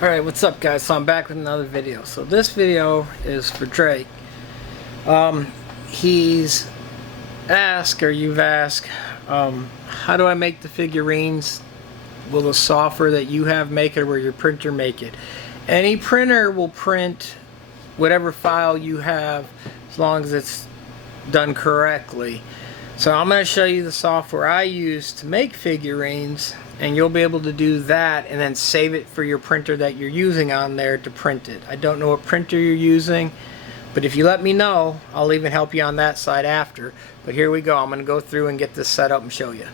Alright, what's up guys? So I'm back with another video. So this video is for Drake. He's asked, or you've asked, how do I make the figurines? Will the software that you have make it, or will your printer make it? Any printer will print whatever file you have as long as it's done correctly. So I'm going to show you the software I use to make figurines, and you'll be able to do that and then save it for your printer that you're using on there to print it. I don't know what printer you're using, but if you let me know, I'll even help you on that side after. But here we go. I'm going to go through and get this set up and show you.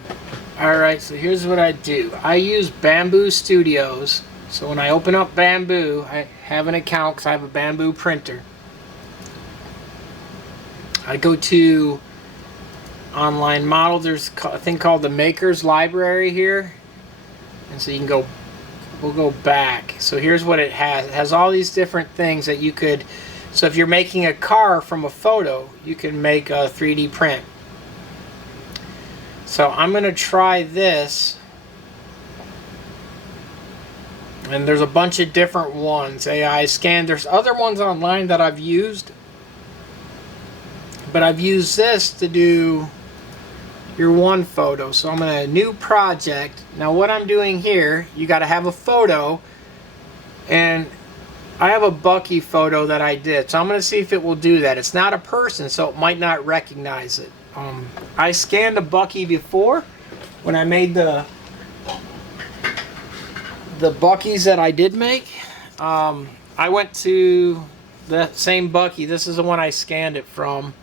Alright, so here's what I do. I use Bamboo Studios. So when I open up Bamboo, I have an account because I have a Bamboo printer. I go to online model. There's a thing called the Maker's Library here, and so you can go, we'll go back. So here's what it has. It has all these different things that you could, so if you're making a car from a photo, you can make a 3D print. So I'm going to try this, and there's a bunch of different ones. AI scan. There's other ones online that I've used, but I've used this to do your one photo. So I'm in a new project. Now what I'm doing here, you got to have a photo, and I have a Bucky photo that I did. So I'm going to see if it will do that. It's not a person, so it might not recognize it. I scanned a Bucky before when I made the Buckies that I did make. I went to the same Bucky. This is the one I scanned it from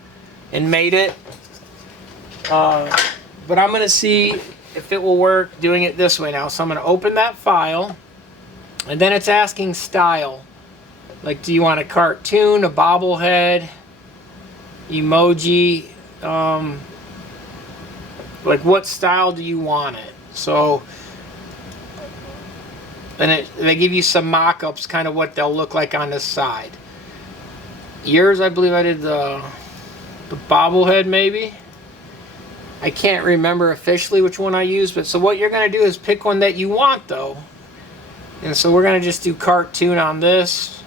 and made it. But I'm going to see if it will work doing it this way now. So I'm going to open that file, and then it's asking style. Like, do you want a cartoon, a bobblehead, emoji? Like, what style do you want it? So, and they give you some mock-ups, kind of what they'll look like on this side. Yours, I believe I did the bobblehead, maybe. I can't remember officially which one I used, but so what you're going to do is pick one that you want, though. And so we're going to just do cartoon on this.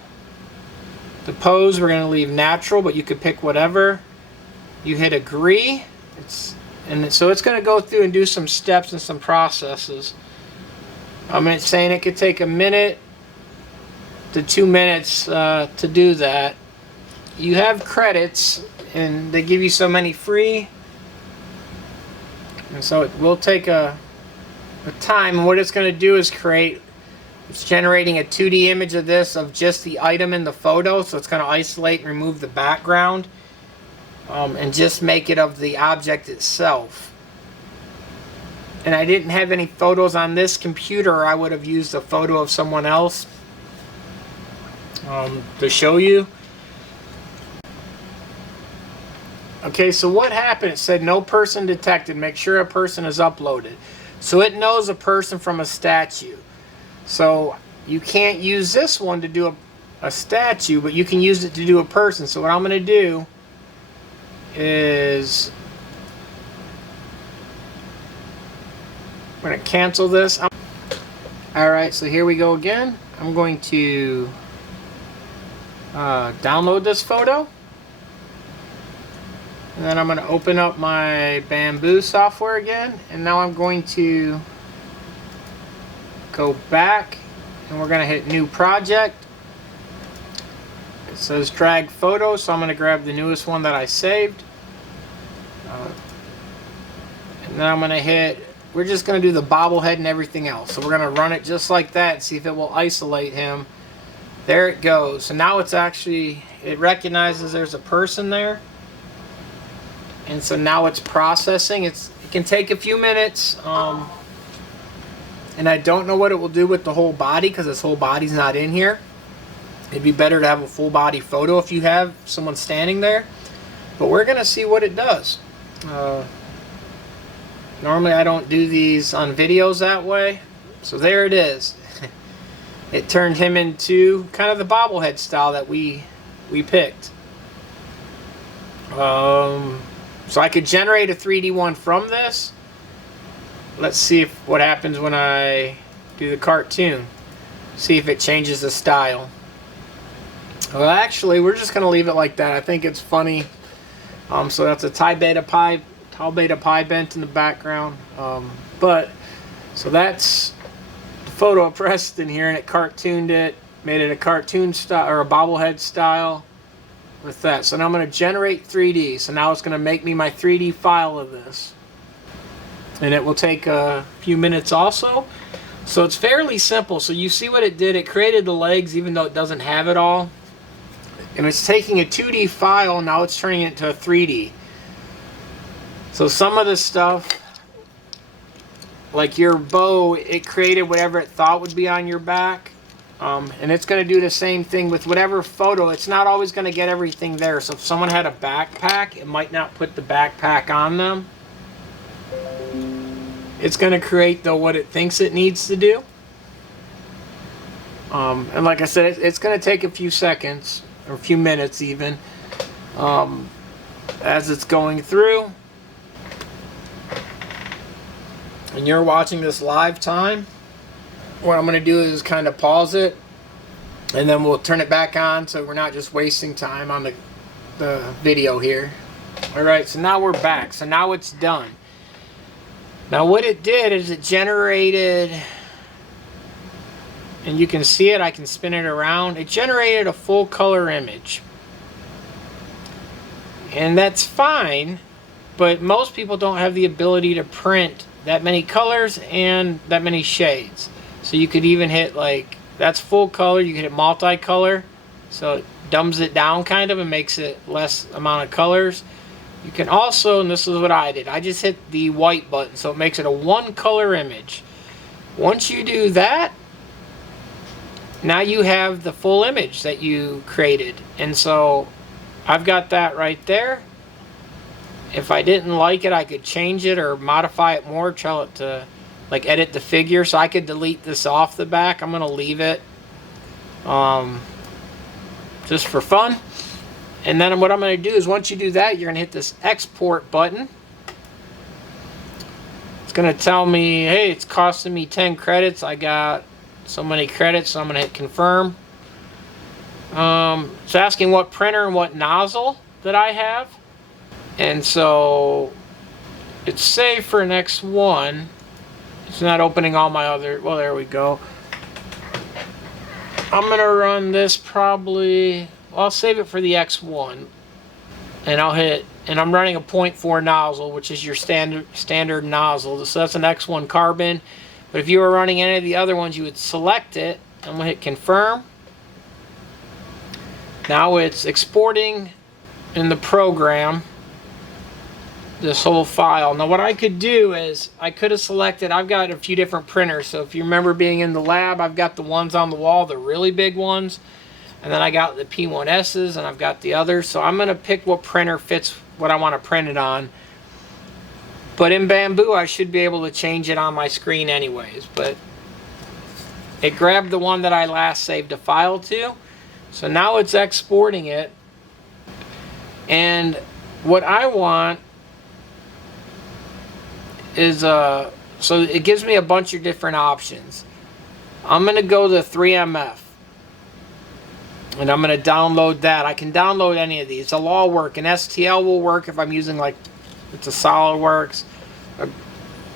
The pose, we're going to leave natural, but you could pick whatever. You hit agree. So it's going to go through and do some steps and some processes. It's saying it could take 1 minute to 2 minutes to do that. You have credits, and they give you so many free. And so it will take a time. And what it's going to do is it's generating a 2D image of this, of just the item in the photo. So it's going to isolate and remove the background, and just make it of the object itself. And I didn't have any photos on this computer, or I would have used a photo of someone else to show you. Okay, so what happened? It said no person detected. Make sure a person is uploaded. So it knows a person from a statue. So you can't use this one to do a statue, but you can use it to do a person. So what I'm going to do is I'm going to cancel this. Alright, so here we go again. I'm going to download this photo. And then I'm going to open up my Bamboo software again. And now I'm going to go back, and we're going to hit new project. It says drag photo, so I'm going to grab the newest one that I saved. And then I'm going to hit, we're just going to do the bobblehead and everything else. So we're going to run it just like that and see if it will isolate him. There it goes. So now it's actually, it recognizes there's a person there. And so now it's processing. It can take a few minutes. And I don't know what it will do with the whole body, because this whole body's not in here. It'd be better to have a full body photo if you have someone standing there. But we're going to see what it does. Normally I don't do these on videos that way. So there it is. It turned him into kind of the bobblehead style that we picked. So I could generate a 3D one from this. Let's see what happens when I do the cartoon. See if it changes the style. Well, actually, we're just gonna leave it like that. I think it's funny. So that's a tau beta pi bent in the background. So that's the photo of Preston here, and it cartooned it, made it a cartoon style or a bobblehead style with that. So now I'm going to generate 3D. So now it's going to make me my 3D file of this, and it will take a few minutes also. So it's fairly simple. So you see what it did? It created the legs even though it doesn't have it all, and it's taking a 2D file, now it's turning it into a 3D. So some of the stuff, like your bow, it created whatever it thought would be on your back. And it's going to do the same thing with whatever photo. It's not always going to get everything there. So if someone had a backpack, it might not put the backpack on them. It's going to create what it thinks it needs to do. And like I said, it's going to take a few seconds, or a few minutes even, as it's going through. And you're watching this live time. What I'm going to do is kind of pause it, and then we'll turn it back on so we're not just wasting time on the video here. Alright, so now we're back. So now it's done. Now what it did is it generated, and you can see it, I can spin it around. It generated a full color image. And that's fine, but most people don't have the ability to print that many colors and that many shades. So you could even hit, like, that's full color, you can hit multicolor, so it dumbs it down kind of and makes it less amount of colors. You can also, and this is what I did, I just hit the white button, so it makes it a one color image. Once you do that, now you have the full image that you created. And so I've got that right there. If I didn't like it, I could change it or modify it more, tell it to like edit the figure. So I could delete this off the back. I'm going to leave it just for fun. And then what I'm going to do is, once you do that, you're going to hit this export button. It's going to tell me, hey, it's costing me 10 credits. I got so many credits, so I'm going to hit confirm. It's asking what printer and what nozzle that I have. And so it's saved for next one. It's not opening all my other, well, there we go. I'm going to run this probably, I'll save it for the X1. And I'll hit, and I'm running a 0.4 nozzle, which is your standard nozzle. So that's an X1 carbon. But if you were running any of the other ones, you would select it. I'm going to hit confirm. Now it's exporting in the program this whole file. Now what I could do is, I could have selected, I've got a few different printers. So if you remember being in the lab, I've got the ones on the wall, the really big ones. And then I got the P1S's, and I've got the others. So I'm going to pick what printer fits what I want to print it on. But in Bamboo, I should be able to change it on my screen anyways. But it grabbed the one that I last saved a file to. So now it's exporting it. And what I want is, so it gives me a bunch of different options. I'm going to go to 3MF. And I'm going to download that. I can download any of these. They'll all work. And STL will work if I'm using, like, it's a SolidWorks.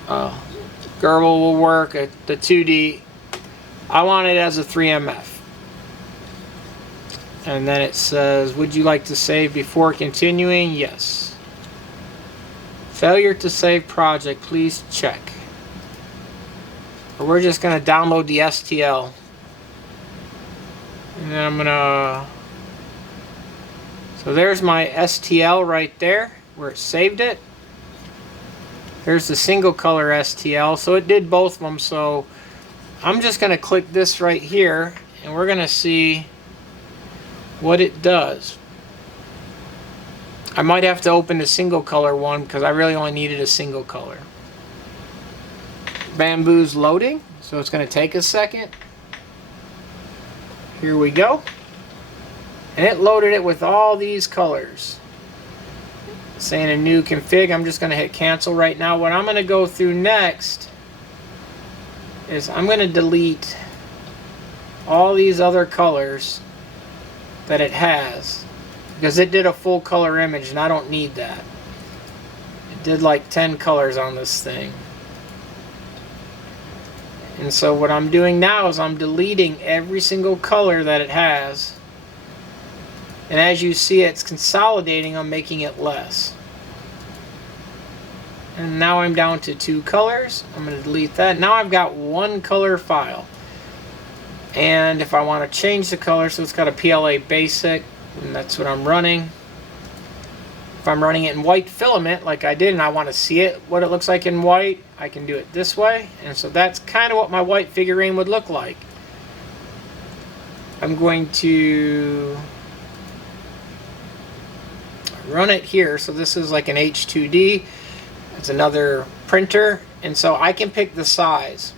Gerbil will work. The 2D. I want it as a 3MF. And then it says, would you like to save before continuing? Yes. Failure to save project, please check. Or we're just going to download the STL. And then I'm going to... So there's my STL right there, where it saved it. There's the single color STL. So it did both of them. So I'm just going to click this right here, and we're going to see what it does. I might have to open the single color one because I really only needed a single color. Bamboo's loading, so it's going to take a second. Here we go. And it loaded it with all these colors. Saying a new config. I'm just going to hit cancel right now. What I'm going to go through next is I'm going to delete all these other colors that it has, because it did a full color image and I don't need that. It did like 10 colors on this thing. And so what I'm doing now is I'm deleting every single color that it has. And as you see, it's consolidating. I'm making it less. And now I'm down to 2 colors. I'm going to delete that. Now I've got 1 color file. And if I want to change the color, so it's got a PLA basic, and that's what I'm running. If I'm running it in white filament like I did and I want to see it, what it looks like in white, I can do it this way. And so that's kind of what my white figurine would look like. I'm going to run it here. So this is like an H2D. It's another printer, and so I can pick the size.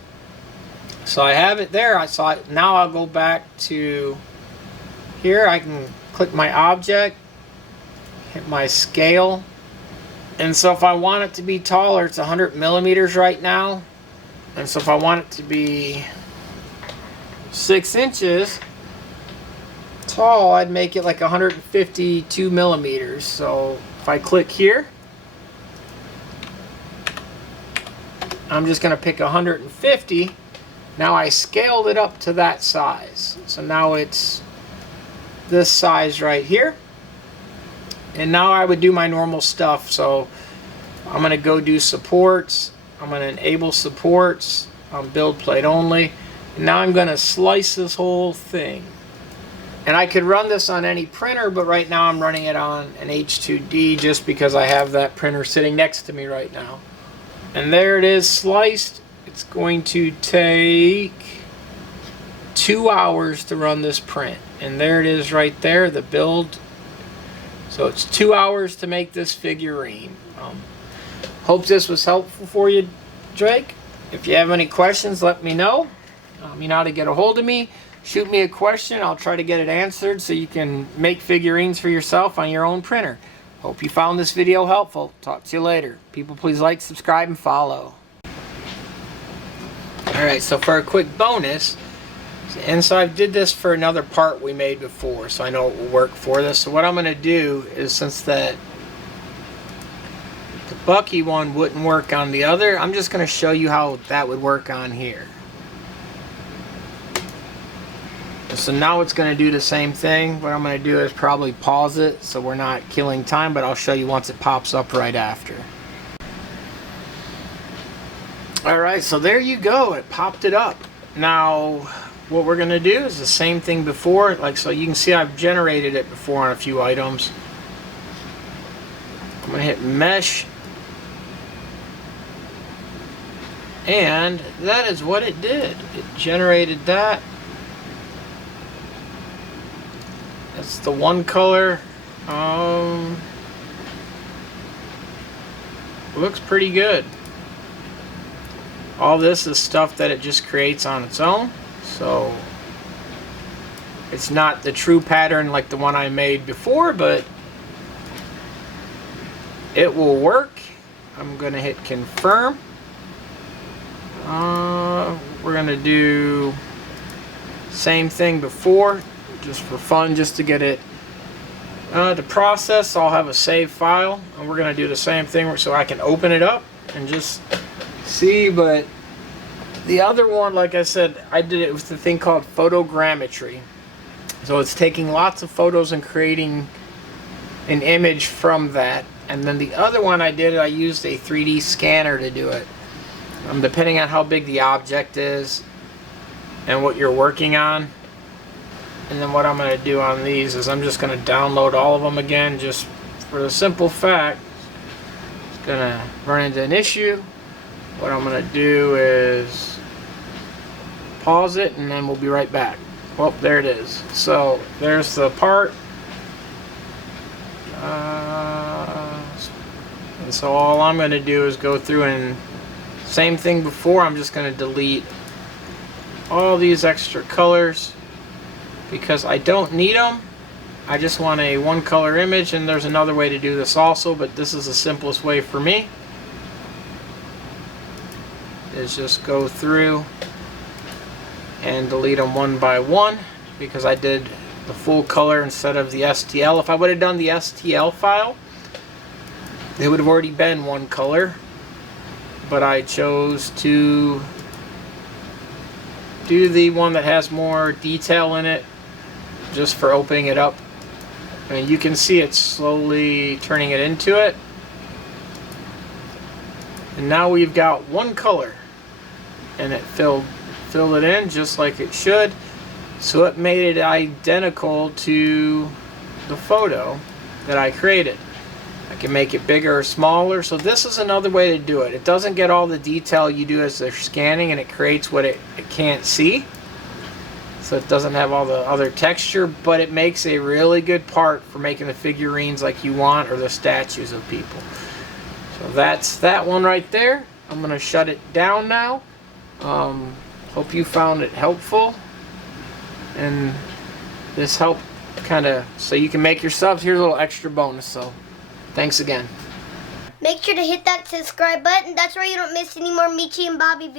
So I have it there. I saw it. Now I'll go back to here. I can click my object, hit my scale, and so if I want it to be taller, it's 100 millimeters right now. And so if I want it to be 6 inches tall, I'd make it like 152 millimeters. So if I click here, I'm just going to pick 150. Now I scaled it up to that size. So now it's this size right here. And now I would do my normal stuff. So I'm going to go do supports. I'm going to enable supports on build plate only. And now I'm going to slice this whole thing. And I could run this on any printer, but right now I'm running it on an H2D just because I have that printer sitting next to me right now. And there it is, sliced. It's going to take 2 hours to run this print. And there it is right there, the build. So it's 2 hours to make this figurine. Hope this was helpful for you, Drake. If you have any questions, let me know. You know how to get a hold of me. Shoot me a question. I'll try to get it answered so you can make figurines for yourself on your own printer. Hope you found this video helpful. Talk to you later. People, please like, subscribe, and follow. Alright, so for a quick bonus, and so I did this for another part we made before, so I know it will work for this. So what I'm going to do is, since the Bucky one wouldn't work on the other, I'm just going to show you how that would work on here. So now it's going to do the same thing. What I'm going to do is probably pause it so we're not killing time, but I'll show you once it pops up right after. Alright, so there you go. It popped it up. Now, what we're going to do is the same thing before. Like, so you can see I've generated it before on a few items. I'm going to hit mesh. And that is what it did. It generated that. That's the one color. Looks pretty good. All this is stuff that it just creates on its own. So it's not the true pattern like the one I made before, but it will work. I'm going to hit confirm. We're going to do same thing before, just for fun, just to get it to process. I'll have a save file, and we're going to do the same thing so I can open it up and just see. But the other one, like I said, I did it with the thing called photogrammetry. So it's taking lots of photos and creating an image from that. And then the other one I did, I used a 3D scanner to do it. Depending on how big the object is and what you're working on. And then what I'm going to do on these is I'm just going to download all of them again, just for the simple fact it's going to run into an issue. What I'm going to do is pause it, and then we'll be right back. Well, there it is. So there's the part. And so all I'm going to do is go through, and same thing before, I'm just going to delete all these extra colors because I don't need them. I just want a one color image, and there's another way to do this also, but this is the simplest way for me. Is just go through and delete them one by one because I did the full color instead of the STL. If I would have done the STL file, it would have already been one color, but I chose to do the one that has more detail in it just for opening it up. And you can see it's slowly turning it into it. And now we've got one color, and it filled it in just like it should. So it made it identical to the photo that I created. I can make it bigger or smaller. So this is another way to do it. It doesn't get all the detail you do as they're scanning, and it creates what it can't see. So it doesn't have all the other texture, but it makes a really good part for making the figurines like you want, or the statues of people. So that's that one right there. I'm going to shut it down now. Hope you found it helpful, and this helped kind of so you can make your subs. Here's a little extra bonus, so thanks again. Make sure to hit that subscribe button. That's why you don't miss any more Michi and Bobby videos.